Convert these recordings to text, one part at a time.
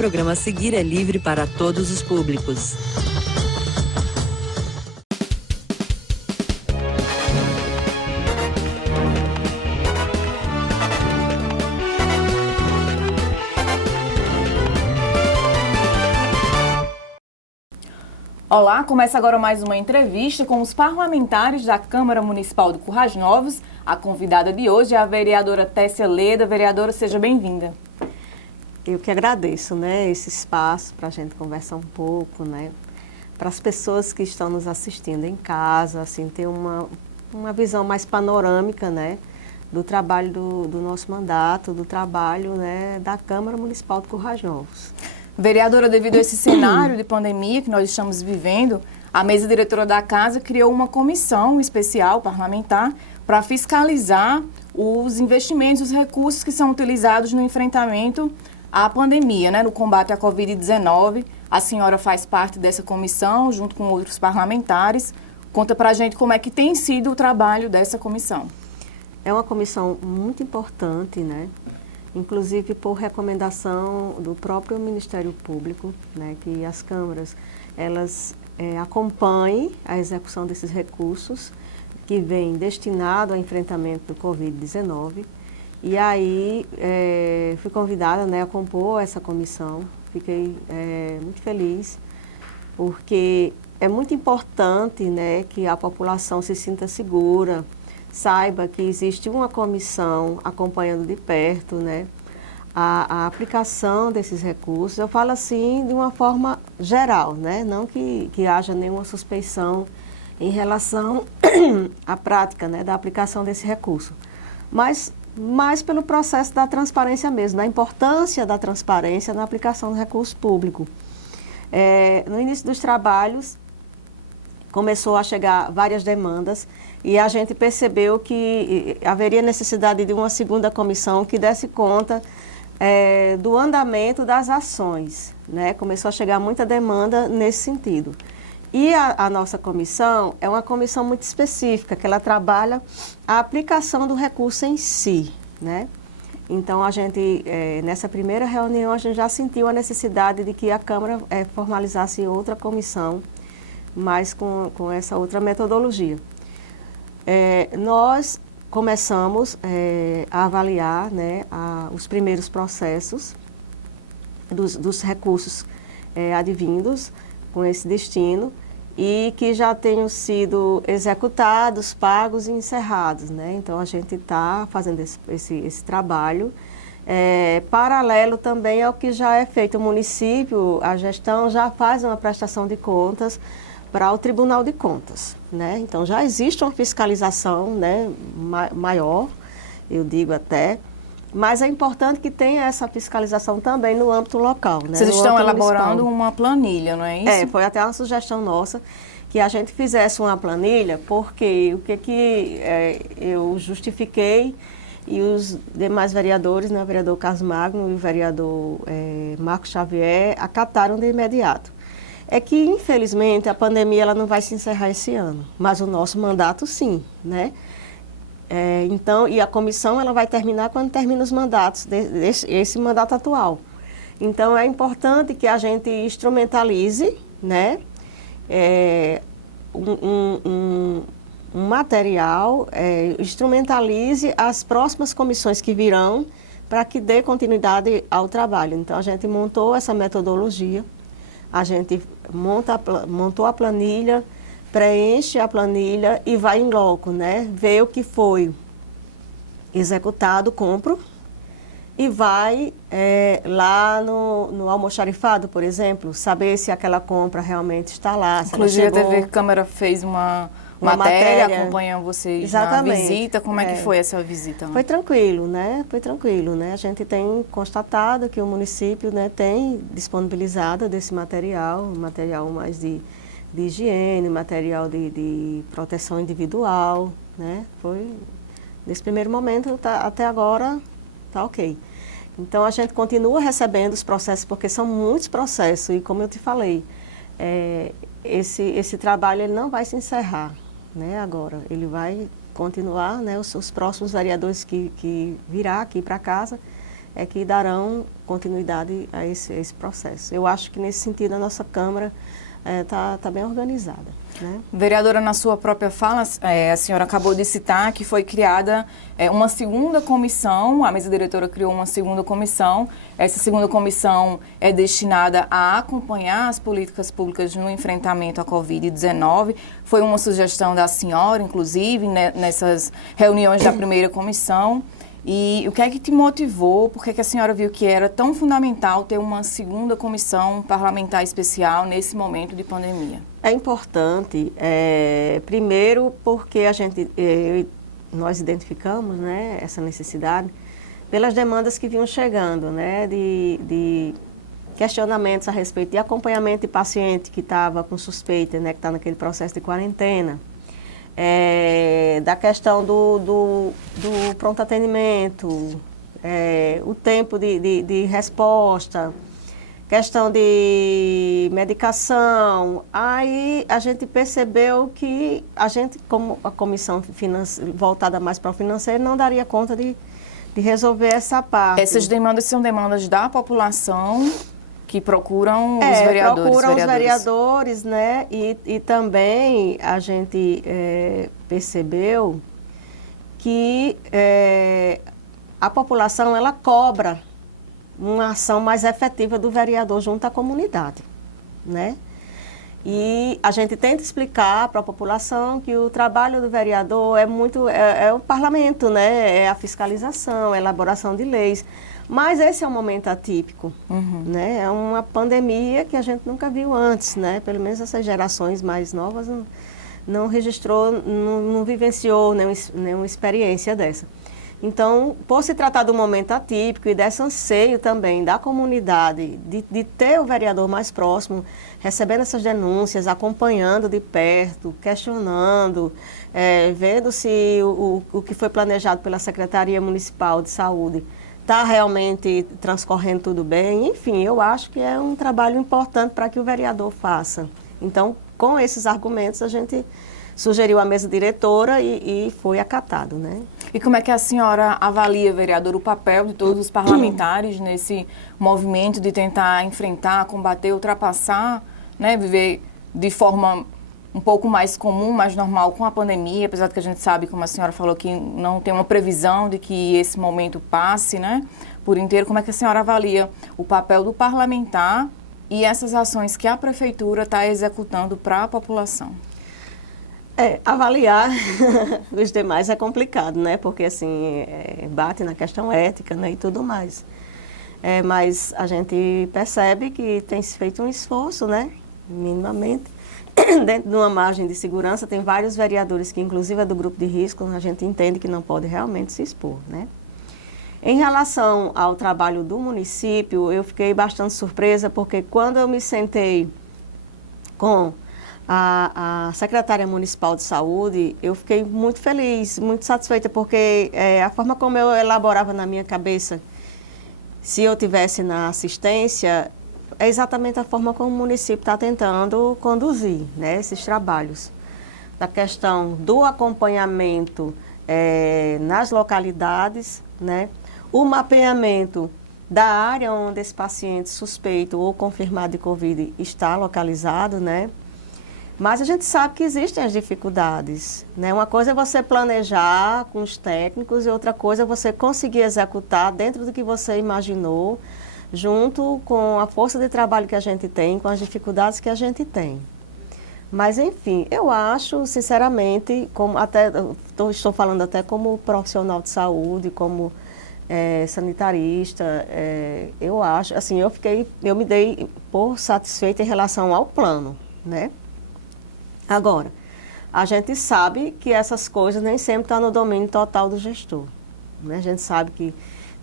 programa a seguir é livre para todos os públicos. Olá, começa agora mais uma entrevista com os parlamentares da Câmara Municipal de Currais Novos. A convidada de hoje é a vereadora Tessia Leda. Vereadora, seja bem-vinda. Eu que agradeço, esse espaço para a gente conversar um pouco, para as pessoas que estão nos assistindo em casa, assim, ter uma visão mais panorâmica, do trabalho do nosso mandato, do trabalho, da Câmara Municipal de Currais Novos. Vereadora, devido a esse cenário de pandemia que nós estamos vivendo, a mesa diretora da Casa criou uma comissão especial parlamentar para fiscalizar os investimentos, os recursos que são utilizados no enfrentamento à pandemia, no combate à Covid-19. A senhora faz parte dessa comissão, junto com outros parlamentares. Conta para a gente como é que tem sido o trabalho dessa comissão. É uma comissão muito importante, inclusive por recomendação do próprio Ministério Público, que as câmaras elas acompanhem a execução desses recursos que vêm destinados ao enfrentamento do Covid-19. E aí fui convidada a compor essa comissão, fiquei muito feliz, porque é muito importante que a população se sinta segura, saiba que existe uma comissão acompanhando de perto, a aplicação desses recursos. Eu falo assim de uma forma geral, não que haja nenhuma suspeição em relação à prática, da aplicação desse recurso, mas pelo processo da transparência mesmo, da importância da transparência na aplicação do recurso público. No início dos trabalhos, começou a chegar várias demandas e a gente percebeu que haveria necessidade de uma segunda comissão que desse conta do andamento das ações, Começou a chegar muita demanda nesse sentido. E a nossa comissão é uma comissão muito específica, que ela trabalha a aplicação do recurso em si, Então, a gente, nessa primeira reunião, a gente já sentiu a necessidade de que a Câmara formalizasse outra comissão, mas com essa outra metodologia. Nós começamos a avaliar os primeiros processos dos recursos advindos com esse destino e que já tenham sido executados, pagos e encerrados. Então, a gente está fazendo esse trabalho. Paralelo também ao que já é feito. O município, a gestão já faz uma prestação de contas para o Tribunal de Contas, Então, já existe uma fiscalização, maior, eu digo até, mas é importante que tenha essa fiscalização também no âmbito local, Vocês estão elaborando uma planilha, não é isso? Foi até uma sugestão nossa que a gente fizesse uma planilha, porque o que eu justifiquei e os demais vereadores, o vereador Carlos Magno e o vereador Marcos Xavier, acataram de imediato. É que, infelizmente, a pandemia ela não vai se encerrar esse ano, mas o nosso mandato, sim, Então, e a comissão ela vai terminar quando termina os mandatos, esse mandato atual. Então, é importante que a gente instrumentalize, um material, instrumentalize as próximas comissões que virão para que dê continuidade ao trabalho. Então, a gente montou essa metodologia, a gente montou a planilha, preenche a planilha e vai em loco, Vê o que foi executado, compro, e vai lá no almoxarifado, por exemplo, saber se aquela compra realmente está lá. Inclusive, a TV Câmara fez uma matéria acompanhando vocês na visita. Como é que foi essa visita? Foi tranquilo, Foi tranquilo, A gente tem constatado que o município, tem disponibilizado desse material mais de higiene, material de proteção individual, Foi, nesse primeiro momento, até agora, está ok. Então, a gente continua recebendo os processos, porque são muitos processos, e como eu te falei, esse trabalho ele não vai se encerrar, agora. Ele vai continuar, os próximos vereadores que virá aqui para casa, é que darão continuidade a esse processo. Eu acho que, nesse sentido, a nossa Câmara está bem organizada, né? Vereadora, na sua própria fala, a senhora acabou de citar que foi criada uma segunda comissão, a mesa diretora criou uma segunda comissão. Essa segunda comissão é destinada a acompanhar as políticas públicas no enfrentamento à Covid-19. Foi uma sugestão da senhora, inclusive, nessas reuniões da primeira comissão. E o que é que te motivou? Por que a senhora viu que era tão fundamental ter uma segunda comissão parlamentar especial nesse momento de pandemia? É importante, primeiro porque nós identificamos, né, essa necessidade pelas demandas que vinham chegando, né, de questionamentos a respeito de acompanhamento de paciente que estava com suspeita, né, que está naquele processo de quarentena. Da questão do pronto atendimento, o tempo de resposta, questão de medicação. Aí a gente percebeu que a gente, como a comissão voltada mais para o financeiro, não daria conta de resolver essa parte. Essas demandas são demandas da população que procuram os vereadores. Procuram os vereadores, né? E também a gente percebeu que a população, ela cobra uma ação mais efetiva do vereador junto à comunidade, né? E a gente tenta explicar para a população que o trabalho do vereador é o parlamento, né? É a fiscalização, a elaboração de leis. Mas esse é um momento atípico, né? É uma pandemia que a gente nunca viu antes, né? Pelo menos essas gerações mais novas não registrou, não vivenciou nenhuma experiência dessa. Então, por se tratar de um momento atípico e desse anseio também da comunidade de ter o vereador mais próximo, recebendo essas denúncias, acompanhando de perto, questionando, vendo se o que foi planejado pela Secretaria Municipal de Saúde está realmente transcorrendo tudo bem. Enfim, eu acho que é um trabalho importante para que o vereador faça. Então, com esses argumentos, a gente sugeriu à mesa diretora e foi acatado, né? E como é que a senhora avalia, vereador, o papel de todos os parlamentares nesse movimento de tentar enfrentar, combater, ultrapassar, né, viver de forma um pouco mais comum, mais normal com a pandemia, apesar de que a gente sabe, como a senhora falou, que não tem uma previsão de que esse momento passe, né, por inteiro. Como é que a senhora avalia o papel do parlamentar e essas ações que a prefeitura está executando para a população? Avaliar os demais é complicado, né, porque assim, bate na questão ética, né, e tudo mais. Mas a gente percebe que tem se feito um esforço, né, minimamente, dentro de uma margem de segurança. Tem vários vereadores que, inclusive, é do grupo de risco, a gente entende que não pode realmente se expor, né? Em relação ao trabalho do município, eu fiquei bastante surpresa, porque quando eu me sentei com a secretária municipal de saúde, eu fiquei muito feliz, muito satisfeita, porque a forma como eu elaborava na minha cabeça, se eu tivesse na assistência, é exatamente a forma como o município está tentando conduzir, né, esses trabalhos. Da questão do acompanhamento nas localidades, né, o mapeamento da área onde esse paciente suspeito ou confirmado de Covid está localizado, né. Mas a gente sabe que existem as dificuldades, né. Uma coisa é você planejar com os técnicos e outra coisa é você conseguir executar dentro do que você imaginou, junto com a força de trabalho que a gente tem, com as dificuldades que a gente tem. Mas, enfim, eu acho, sinceramente, estou falando até como profissional de saúde, como sanitarista, eu acho, assim, eu me dei por satisfeita em relação ao plano, né? Agora, a gente sabe que essas coisas nem sempre estão no domínio total do gestor, né? A gente sabe que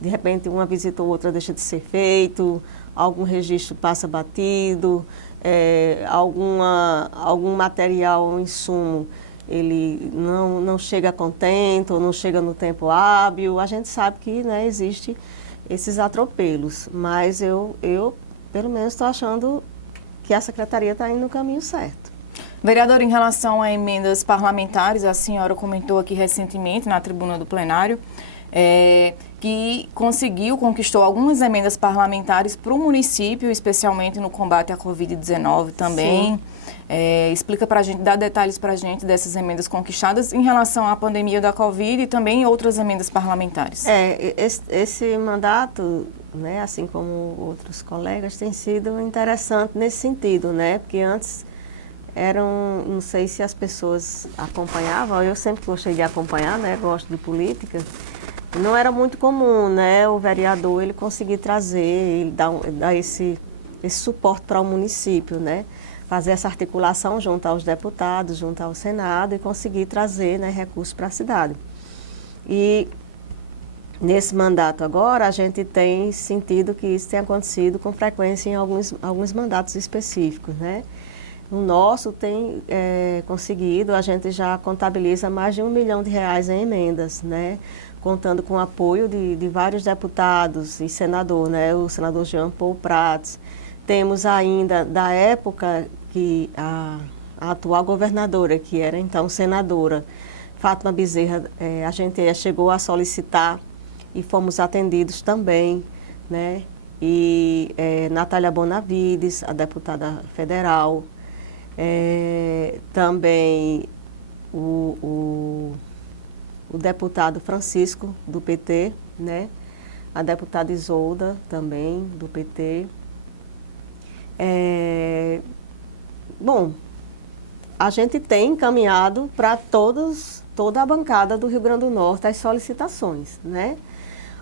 de repente, uma visita ou outra deixa de ser feito, algum registro passa batido, algum material ou insumo, ele não chega a contento, ou não chega no tempo hábil. A gente sabe que, né, existe esses atropelos, mas eu pelo menos, estou achando que a secretaria está indo no caminho certo. Vereador, em relação a emendas parlamentares, a senhora comentou aqui recentemente na tribuna do plenário, que conquistou algumas emendas parlamentares para o município, especialmente no combate à Covid-19 também. Explica para a gente, dá detalhes para a gente dessas emendas conquistadas em relação à pandemia da Covid e também outras emendas parlamentares. Esse mandato, né, assim como outros colegas, tem sido interessante nesse sentido, né? Porque antes não sei se as pessoas acompanhavam, eu sempre gostei de acompanhar, né? Gosto de política. Não era muito comum, né, o vereador ele conseguir trazer, ele dar esse suporte para o município, né? Fazer essa articulação junto aos deputados, junto ao Senado e conseguir trazer, né, recursos para a cidade. E nesse mandato agora, a gente tem sentido que isso tem acontecido com frequência em alguns mandatos específicos, né? O nosso tem conseguido, a gente já contabiliza mais de R$1 milhão em emendas, né? Contando com o apoio de vários deputados e senador, né? O senador Jean Paul Prats. Temos ainda, da época que a atual governadora, que era então senadora, Fátima Bezerra, a gente chegou a solicitar e fomos atendidos também, né? E Natália Bonavides, a deputada federal, também o deputado Francisco, do PT, né? A deputada Isolda, também, do PT. Bom, a gente tem encaminhado para toda a bancada do Rio Grande do Norte as solicitações, né?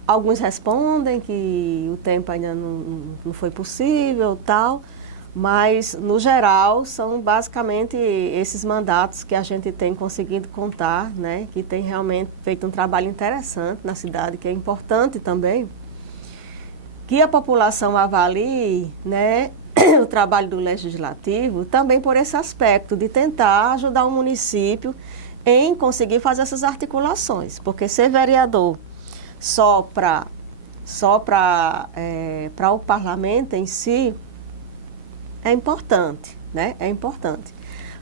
Alguns respondem que o tempo ainda não foi possível, tal, mas, no geral, são basicamente esses mandatos que a gente tem conseguido contar, né? Que tem realmente feito um trabalho interessante na cidade, que é importante também, que a população avalie, né, o trabalho do Legislativo também por esse aspecto de tentar ajudar o município em conseguir fazer essas articulações, porque ser vereador só para o parlamento em si é importante, né? É importante.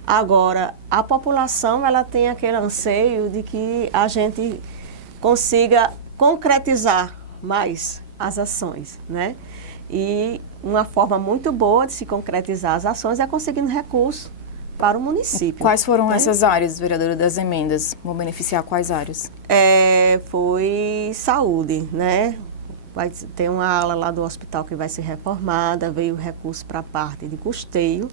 Agora, a população ela tem aquele anseio de que a gente consiga concretizar mais as ações, né? E uma forma muito boa de se concretizar as ações é conseguindo recursos para o município. Quais foram essas áreas, vereadora, das emendas? Vão beneficiar quais áreas? Foi saúde, né? Tem uma ala lá do hospital que vai ser reformada, veio recurso para a parte de custeio,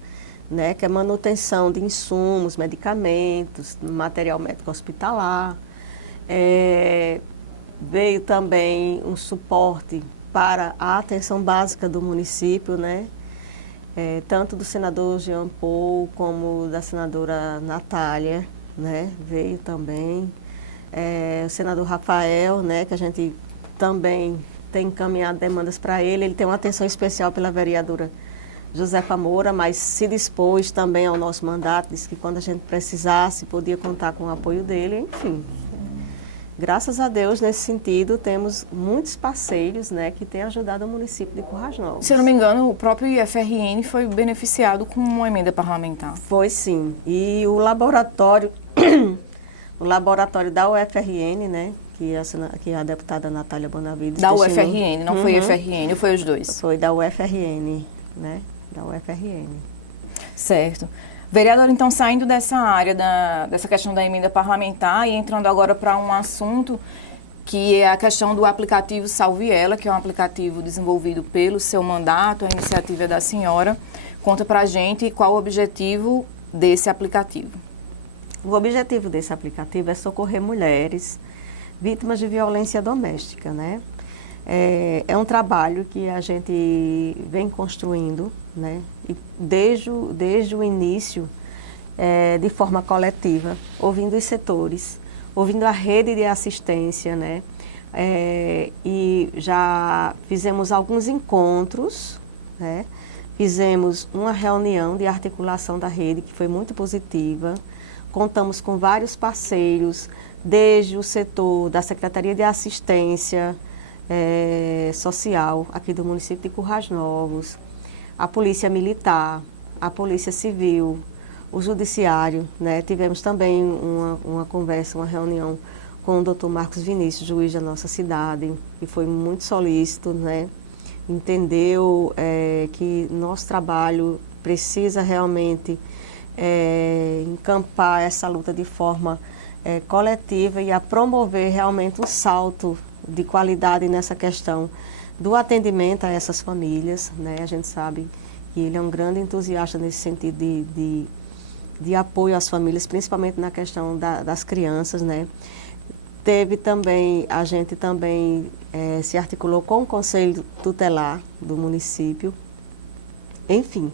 né? Que é manutenção de insumos, medicamentos, material médico hospitalar. Veio também um suporte para a atenção básica do município, né? Tanto do senador Jean Paul como da senadora Natália, né? Veio também. O senador Rafael, né? Que a gente também tem encaminhado demandas para ele. Ele tem uma atenção especial pela vereadora Josefa Moura, mas se dispôs também ao nosso mandato, disse que quando a gente precisasse, podia contar com o apoio dele, enfim. Graças a Deus, nesse sentido, temos muitos parceiros, né, que têm ajudado o município de Currais Novos. Se eu não me engano, o próprio IFRN foi beneficiado com uma emenda parlamentar. Foi sim. E o laboratório da UFRN, né, que a deputada Natália Bonavides da UFRN, não foi IFRN, ou foi os dois? Foi da UFRN, né, da UFRN. Certo. Vereadora, então, saindo dessa área, dessa questão da emenda parlamentar e entrando agora para um assunto que é a questão do aplicativo Salve Ela, que é um aplicativo desenvolvido pelo seu mandato, a iniciativa é da senhora. Conta para a gente qual o objetivo desse aplicativo. O objetivo desse aplicativo é socorrer mulheres vítimas de violência doméstica, né? É um trabalho que a gente vem construindo, né? E desde o início, de forma coletiva, ouvindo os setores, ouvindo a rede de assistência, né? E já fizemos alguns encontros, né? Fizemos uma reunião de articulação da rede que foi muito positiva. Contamos com vários parceiros, desde o setor da Secretaria de Assistência Social aqui do município de Currais Novos, a Polícia Militar, a Polícia Civil, o Judiciário, né? Tivemos também uma conversa, uma reunião com o Dr. Marcos Vinícius, juiz da nossa cidade, que foi muito solícito, né? Entendeu que nosso trabalho precisa realmente encampar essa luta de forma coletiva e a promover realmente um salto de qualidade nessa questão do atendimento a essas famílias, né? A gente sabe que ele é um grande entusiasta nesse sentido de apoio às famílias, principalmente na questão das crianças, né? Teve também, a gente também se articulou com o Conselho Tutelar do município. Enfim,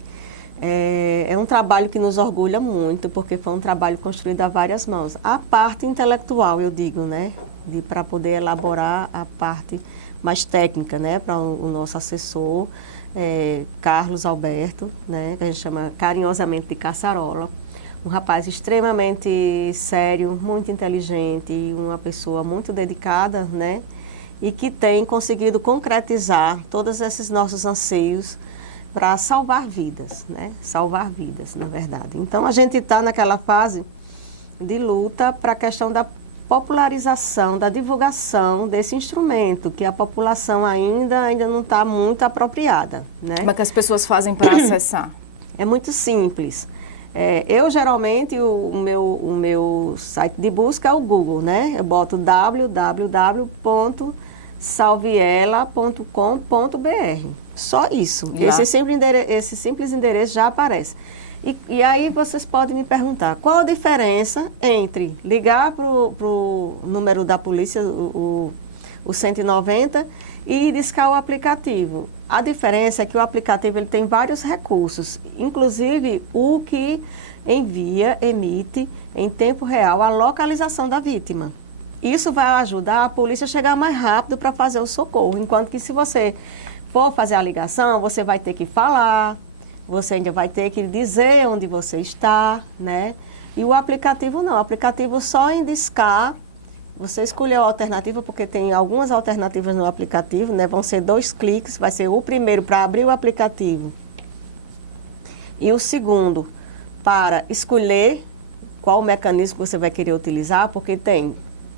é um trabalho que nos orgulha muito, porque foi um trabalho construído a várias mãos. A parte intelectual, eu digo, né? Para poder elaborar a parte mais técnica, né? Para o nosso assessor, Carlos Alberto, né? Que a gente chama carinhosamente de Caçarola. Um rapaz extremamente sério, muito inteligente, uma pessoa muito dedicada, né? E que tem conseguido concretizar todos esses nossos anseios para salvar vidas, né? Salvar vidas, na verdade. Então, a gente está naquela fase de luta para a questão da popularização, da divulgação desse instrumento, que a população ainda não está muito apropriada, né? Como é que as pessoas fazem para acessar? É muito simples. Eu, geralmente, o meu site de busca é o Google, né? Eu boto www.salviela.com.br. Só isso. Esse simples endereço já aparece. E aí vocês podem me perguntar, qual a diferença entre ligar para o número da polícia, o 190, e discar o aplicativo? A diferença é que o aplicativo ele tem vários recursos, inclusive o que emite em tempo real a localização da vítima. Isso vai ajudar a polícia a chegar mais rápido para fazer o socorro, enquanto que se você for fazer a ligação, você vai ter que falar, você ainda vai ter que dizer onde você está, né? E o aplicativo não, o aplicativo só em discar. Você escolheu a alternativa, porque tem algumas alternativas no aplicativo, né? Vão ser 2 cliques, vai ser o primeiro para abrir o aplicativo e o segundo para escolher qual mecanismo você vai querer utilizar, porque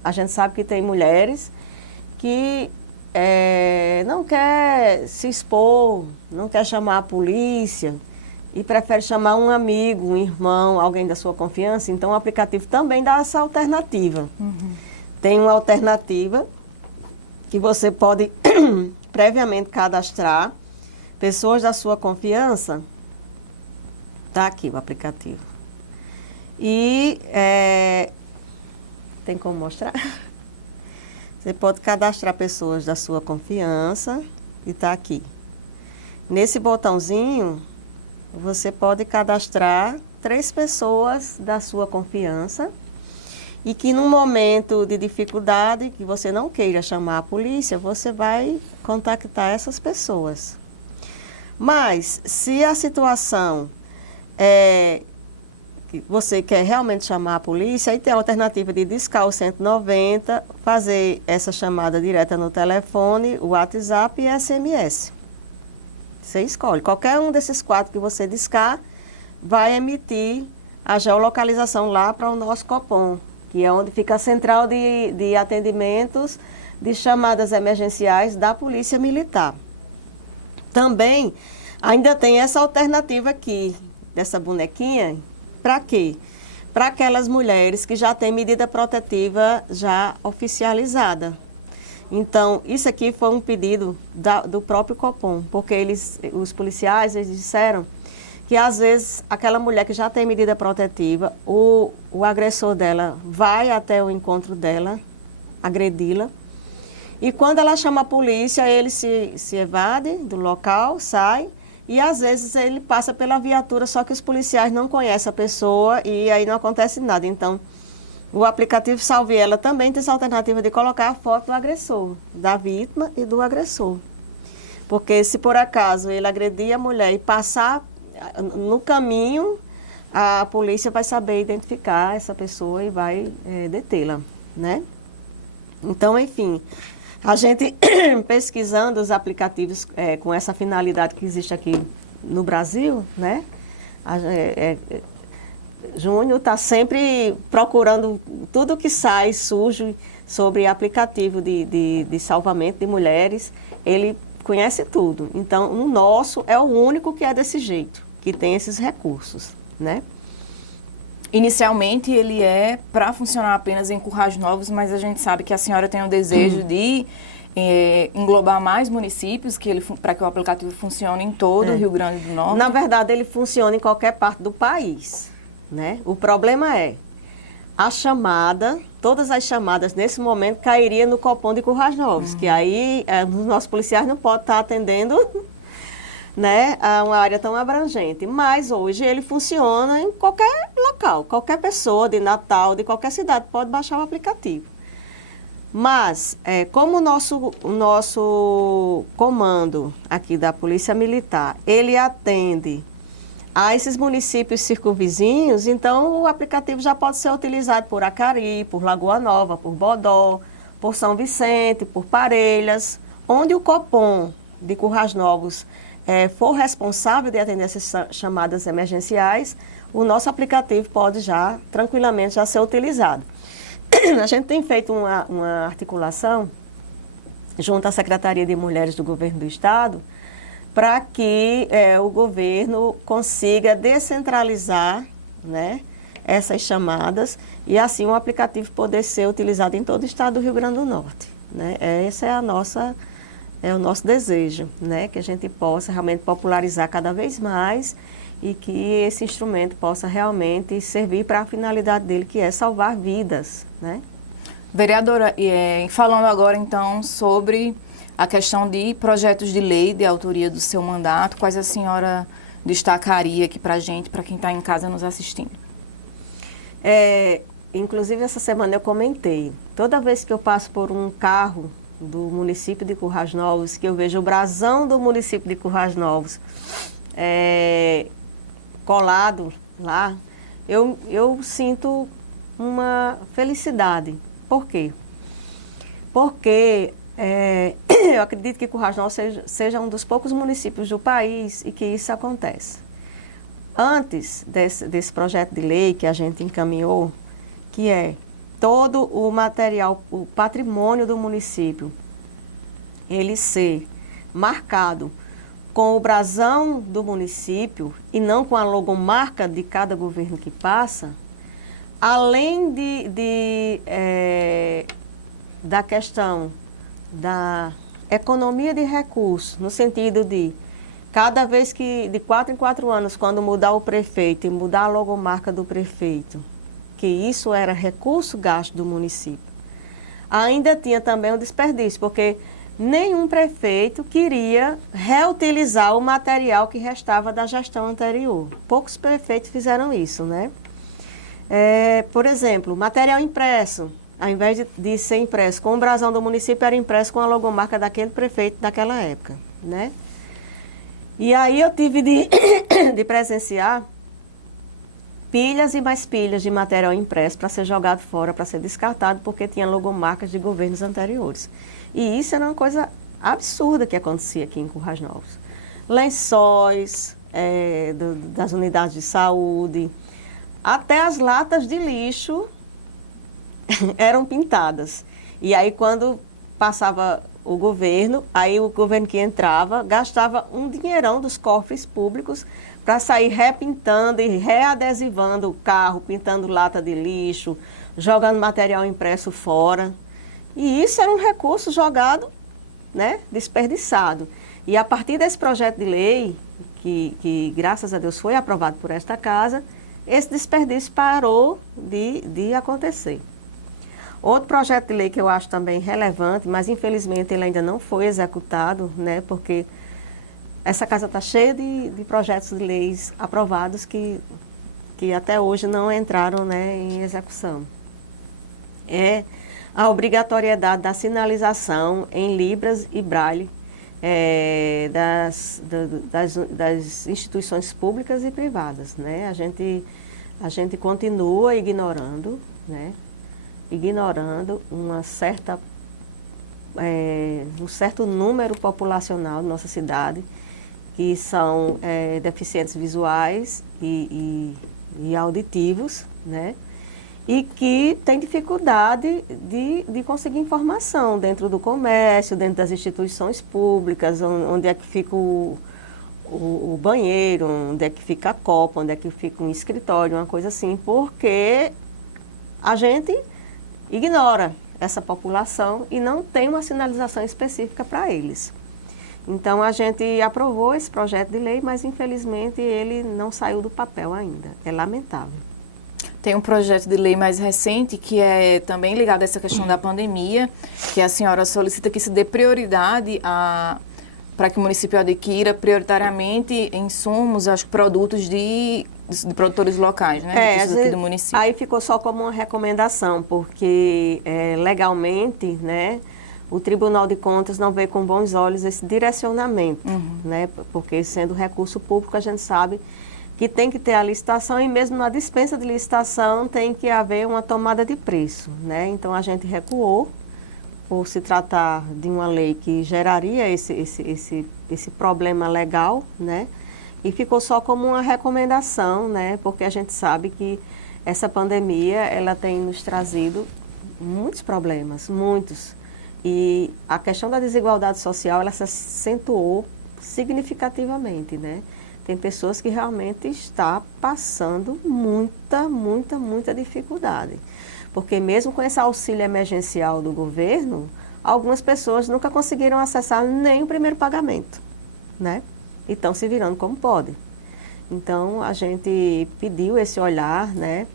a gente sabe que tem mulheres que não quer se expor, não quer chamar a polícia e prefere chamar um amigo, um irmão, alguém da sua confiança. Então, o aplicativo também dá essa alternativa. Uhum. Tem uma alternativa que você pode previamente cadastrar pessoas da sua confiança. Está aqui o aplicativo. E tem como mostrar? Você pode cadastrar pessoas da sua confiança e está aqui. Nesse botãozinho, você pode cadastrar 3 pessoas da sua confiança e que num momento de dificuldade, que você não queira chamar a polícia, você vai contactar essas pessoas. Mas, se a situação que você quer realmente chamar a polícia, aí tem a alternativa de discar o 190, fazer essa chamada direta no telefone, o WhatsApp e SMS. Você escolhe. Qualquer um desses 4 que você discar, vai emitir a geolocalização lá para o nosso Copom, que é onde fica a central de atendimentos de chamadas emergenciais da Polícia Militar. Também ainda tem essa alternativa aqui, dessa bonequinha. Para quê? Para aquelas mulheres que já têm medida protetiva já oficializada. Então, isso aqui foi um pedido do próprio Copom, porque os policiais eles disseram que às vezes aquela mulher que já tem medida protetiva, o agressor dela vai até o encontro dela, agredi-la, e quando ela chama a polícia, ele se evade do local, sai, e às vezes ele passa pela viatura, só que os policiais não conhecem a pessoa e aí não acontece nada. Então, o aplicativo Salve Ela também tem essa alternativa de colocar a foto do agressor, da vítima e do agressor. Porque se por acaso ele agredir a mulher e passar no caminho, a polícia vai saber identificar essa pessoa e vai detê-la, né? Então, enfim, a gente pesquisando os aplicativos com essa finalidade que existe aqui no Brasil, né? Júnior está sempre procurando tudo que sai sujo sobre aplicativo de salvamento de mulheres. Ele conhece tudo. Então, o nosso é o único que é desse jeito, que tem esses recursos, né? Inicialmente, ele é para funcionar apenas em Currais Novos, mas a gente sabe que a senhora tem o desejo de englobar mais municípios, para que o aplicativo funcione em todo o Rio Grande do Norte. Na verdade, ele funciona em qualquer parte do país, né? O problema é a chamada, todas as chamadas nesse momento cairiam no Copom de Currais Novos, que aí os nossos policiais não podem estar atendendo, né, a uma área tão abrangente. Mas hoje ele funciona em qualquer local, qualquer pessoa de Natal, de qualquer cidade pode baixar o aplicativo. Mas, como o nosso comando aqui da Polícia Militar, ele atende a esses municípios circunvizinhos, então o aplicativo já pode ser utilizado por Acari, por Lagoa Nova, por Bodó, por São Vicente, por Parelhas, onde o Copom de Currais Novos for responsável de atender essas chamadas emergenciais, o nosso aplicativo pode já, tranquilamente, já ser utilizado. A gente tem feito uma articulação junto à Secretaria de Mulheres do Governo do Estado para que o governo consiga descentralizar, né, essas chamadas e assim o aplicativo poder ser utilizado em todo o estado do Rio Grande do Norte, né? Esse é o nosso desejo, né, que a gente possa realmente popularizar cada vez mais e que esse instrumento possa realmente servir para a finalidade dele, que é salvar vidas, né? Vereadora, falando agora então sobre a questão de projetos de lei de autoria do seu mandato, quais a senhora destacaria aqui para a gente, para quem está em casa nos assistindo? Inclusive essa semana eu comentei, toda vez que eu passo por um carro do município de Currais Novos, que eu vejo o brasão do município de Currais Novos colado lá, eu sinto uma felicidade. Por quê? Porque eu acredito que Currais Novos seja um dos poucos municípios do país e que isso acontece. Antes desse projeto de lei que a gente encaminhou, que é todo o material, o patrimônio do município, ele ser marcado com o brasão do município e não com a logomarca de cada governo que passa, além da questão da economia de recursos, no sentido de cada vez que, de 4 em 4 anos, quando mudar o prefeito e mudar a logomarca do prefeito, que isso era recurso gasto do município, ainda tinha também o desperdício, porque nenhum prefeito queria reutilizar o material que restava da gestão anterior. Poucos prefeitos fizeram isso, né? Por exemplo, material impresso, ao invés de ser impresso com o brasão do município, era impresso com a logomarca daquele prefeito daquela época, né? E aí eu tive de presenciar pilhas e mais pilhas de material impresso para ser jogado fora, para ser descartado, porque tinha logomarcas de governos anteriores. E isso era uma coisa absurda que acontecia aqui em Currais Novos. Lençóis das unidades de saúde, até as latas de lixo eram pintadas. E aí quando passava o governo que entrava, gastava um dinheirão dos cofres públicos para sair repintando e readesivando o carro, pintando lata de lixo, jogando material impresso fora. E isso era um recurso jogado, né, desperdiçado. E a partir desse projeto de lei, que graças a Deus foi aprovado por esta casa, esse desperdício parou de acontecer. Outro projeto de lei que eu acho também relevante, mas infelizmente ele ainda não foi executado, né, porque essa casa está cheia de projetos de leis aprovados que até hoje não entraram, né, em execução. É a obrigatoriedade da sinalização em Libras e Braille das instituições públicas e privadas, né? A gente continua ignorando, né? Ignorando um certo número populacional da nossa cidade que são deficientes visuais e e auditivos, né? E que tem dificuldade de conseguir informação dentro do comércio, dentro das instituições públicas, onde é que fica o banheiro, onde é que fica a copa, onde é que fica um escritório, uma coisa assim, porque a gente ignora essa população e não tem uma sinalização específica para eles. Então, a gente aprovou esse projeto de lei, mas infelizmente ele não saiu do papel ainda. É lamentável. Tem um projeto de lei mais recente que é também ligado a essa questão da pandemia, que a senhora solicita que se dê prioridade para que o município adquira prioritariamente insumos, acho que produtos de produtores locais, né? Aqui do município. Aí ficou só como uma recomendação, porque legalmente, né, o Tribunal de Contas não vê com bons olhos esse direcionamento, né? Porque sendo recurso público, a gente sabe que tem que ter a licitação e mesmo na dispensa de licitação tem que haver uma tomada de preço, né? Então a gente recuou por se tratar de uma lei que geraria esse problema legal, né? E ficou só como uma recomendação, né? Porque a gente sabe que essa pandemia, ela tem nos trazido muitos problemas, muitos. E a questão da desigualdade social, ela se acentuou significativamente, né? Tem pessoas que realmente estão passando muita dificuldade. Porque mesmo com esse auxílio emergencial do governo, algumas pessoas nunca conseguiram acessar nem o primeiro pagamento, né? E estão se virando como podem. Então, a gente pediu esse olhar, né,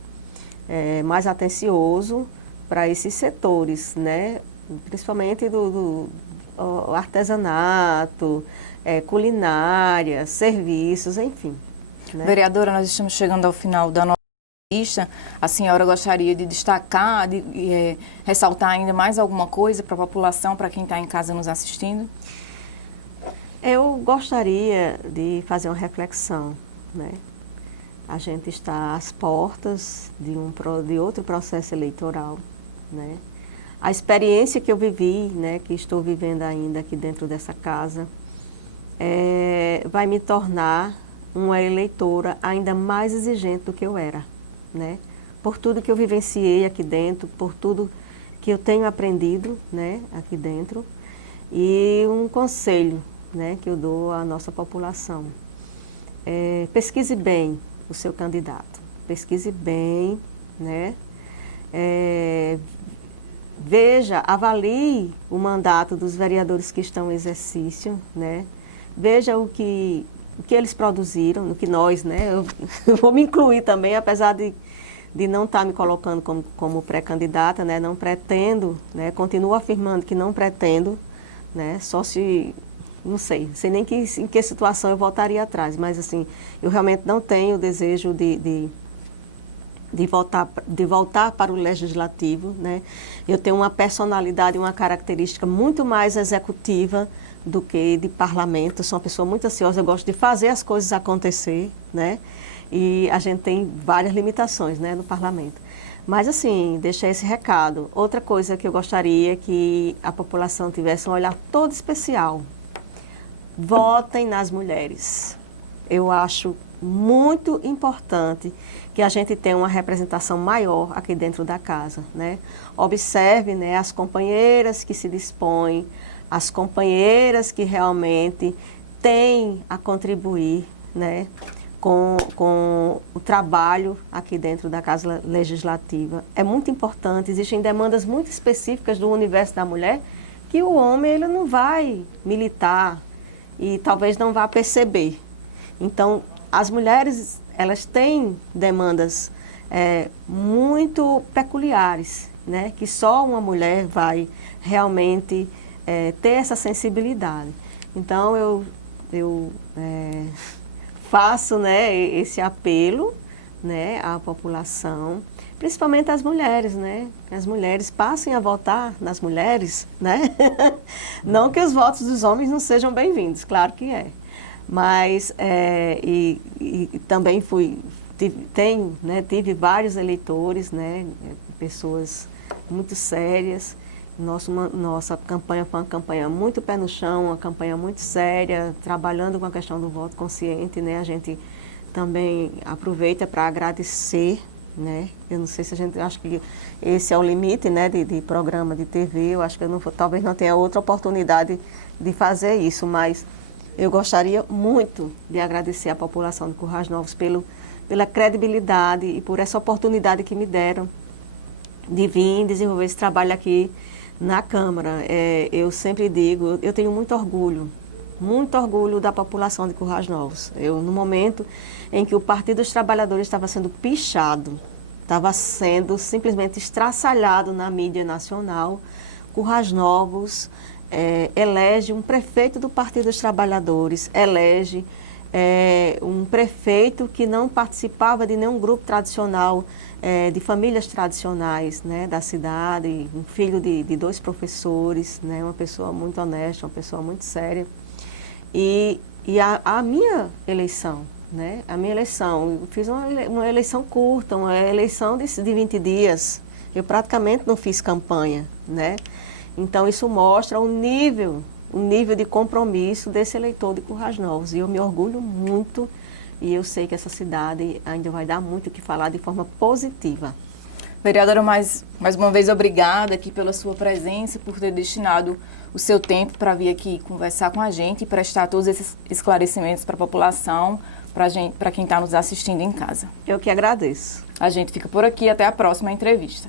mais atencioso para esses setores, né? Principalmente do artesanato, culinária, serviços, enfim. Né? Vereadora, nós estamos chegando ao final da nossa entrevista. A senhora gostaria de destacar, de ressaltar ainda mais alguma coisa para a população, para quem está em casa nos assistindo? Eu gostaria de fazer uma reflexão, né? A gente está às portas de outro processo eleitoral, né? A experiência que eu vivi, né, que estou vivendo ainda aqui dentro dessa casa, vai me tornar uma eleitora ainda mais exigente do que eu era, né? Por tudo que eu vivenciei aqui dentro, por tudo que eu tenho aprendido, né, aqui dentro. E um conselho, né, que eu dou à nossa população. Pesquise bem o seu candidato, pesquise bem, né? Veja, avalie o mandato dos vereadores que estão em exercício, né? Veja o que eles produziram, o que nós, né? Eu vou me incluir também, apesar de não estar me colocando como pré-candidata, né? Não pretendo, né? Continuo afirmando que não pretendo, né? Só se, não sei nem em que situação eu voltaria atrás, mas assim, eu realmente não tenho o desejo de voltar para o legislativo, né? Eu tenho uma personalidade, uma característica muito mais executiva do que de parlamento. Eu sou uma pessoa muito ansiosa, eu gosto de fazer as coisas acontecer, né? E a gente tem várias limitações, né, no parlamento. Mas assim, deixei esse recado. Outra coisa que eu gostaria que a população tivesse um olhar todo especial. Votem nas mulheres. Eu acho muito importante que a gente tenha uma representação maior aqui dentro da casa, né? Observe, né, as companheiras que se dispõem, as companheiras que realmente têm a contribuir, né, com o trabalho aqui dentro da Casa Legislativa. É muito importante, existem demandas muito específicas do universo da mulher que o homem ele não vai militar e talvez não vá perceber. Então, as mulheres, elas têm demandas muito peculiares, né? Que só uma mulher vai realmente ter essa sensibilidade. Então, eu faço, né, esse apelo, né, à população, principalmente às mulheres, né? Que as mulheres passem a votar nas mulheres, né? Não que os votos dos homens não sejam bem-vindos, claro que é. Mas, também tive vários eleitores, né, pessoas muito sérias. Nossa campanha foi uma campanha muito pé no chão, uma campanha muito séria, trabalhando com a questão do voto consciente, né? A gente também aproveita para agradecer, né? Eu não sei se a gente, acho que esse é o limite, né, de programa de TV, eu acho que eu não, talvez não tenha outra oportunidade de fazer isso, mas eu gostaria muito de agradecer à população de Currais Novos pela credibilidade e por essa oportunidade que me deram de vir desenvolver esse trabalho aqui na Câmara. Eu sempre digo, eu tenho muito orgulho da população de Currais Novos. No momento em que o Partido dos Trabalhadores estava sendo pichado, estava sendo simplesmente estraçalhado na mídia nacional, Currais Novos elege um prefeito do Partido dos Trabalhadores, elege um prefeito que não participava de nenhum grupo tradicional, de famílias tradicionais, né, da cidade, um filho de 2 professores, né, uma pessoa muito honesta, uma pessoa muito séria. E a minha eleição, né, eu fiz uma eleição curta, uma eleição de 20 dias, eu praticamente não fiz campanha, né? Então isso mostra o nível de compromisso desse eleitor de Currais Novos. E eu me orgulho muito e eu sei que essa cidade ainda vai dar muito o que falar de forma positiva. Vereadora, mais uma vez, obrigada aqui pela sua presença, por ter destinado o seu tempo para vir aqui conversar com a gente e prestar todos esses esclarecimentos para a população, para quem está nos assistindo em casa. Eu que agradeço. A gente fica por aqui, até a próxima entrevista.